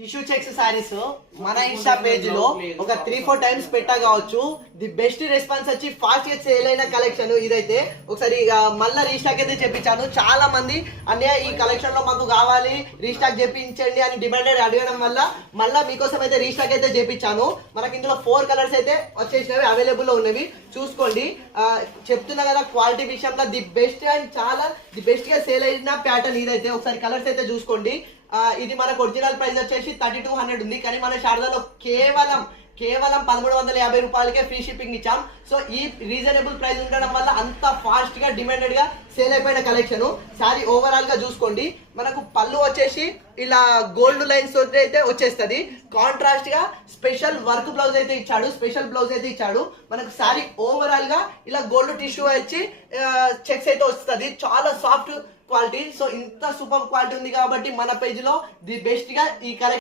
Tissue checks saris మన Insta page లో ఒక 3-4 టైమ్స్ పెట్టా కావచ్చు. ది బెస్ట్ రెస్పాన్స్ వచ్చి ఫాస్ట్ గా సేల్ అయిన కలెక్షన్ ఇదైతే. ఒకసారి మళ్ళీ రీస్టాక్ అయితే చెప్పించాను. చాలా మంది అన్నయ్య ఈ కలెక్షన్ లో మాకు కావాలి రీస్టాక్ చేపించండి అని డిమాండెడ్ అడగడం వల్ల మళ్ళీ మీకోసం అయితే రీస్టాక్ అయితే చేపించాను. మనకి ఇందులో 4 కలర్స్ అయితే వచ్చేసినవి, అవైలబుల్ లో ఉన్నవి చూసుకోండి. చెప్తున్నా కదా క్వాలిటీ విషయంలో ది బెస్ట్ అండ్ చాలా ది బెస్ట్ గా సేల్ అయిన ప్యాటర్న్ ఇదైతే. ఒకసారి కలర్స్ అయితే చూసుకోండి. ఇది మనకు ఒరిజినల్ ప్రైస్ వచ్చేసి 3200 ఉంది, కానీ మన శారదాలో కేవలం 1350 రూపాయలకే ఫ్రీ షిప్పింగ్ ఇచ్చాం. సో ఈ రీజనబుల్ ప్రైస్ ఉండడం వల్ల అంత ఫాస్ట్ గా డిమాండెడ్ గా సేల్ అయిపోయిన కలెక్షన్. సారీ ఓవరాల్ గా చూసుకోండి. మనకు పళ్ళు వచ్చేసి ఇలా గోల్డ్ లైన్స్ అయితే వచ్చేస్తుంది. కాంట్రాస్ట్ గా స్పెషల్ వర్క్ బ్లౌజ్ అయితే ఇచ్చాడు, స్పెషల్ బ్లౌజ్ అయితే ఇచ్చాడు. మనకు సారీ ఓవరాల్ గా ఇలా గోల్డ్ టిష్యూ వచ్చి చెక్స్ అయితే వస్తుంది. చాలా సాఫ్ట్ క్వాలిటీ. సో ఇంత సూపర్ క్వాలిటీ ఉంది కాబట్టి మన పేజ్ లో ది బెస్ట్ గా ఈ కలెక్షన్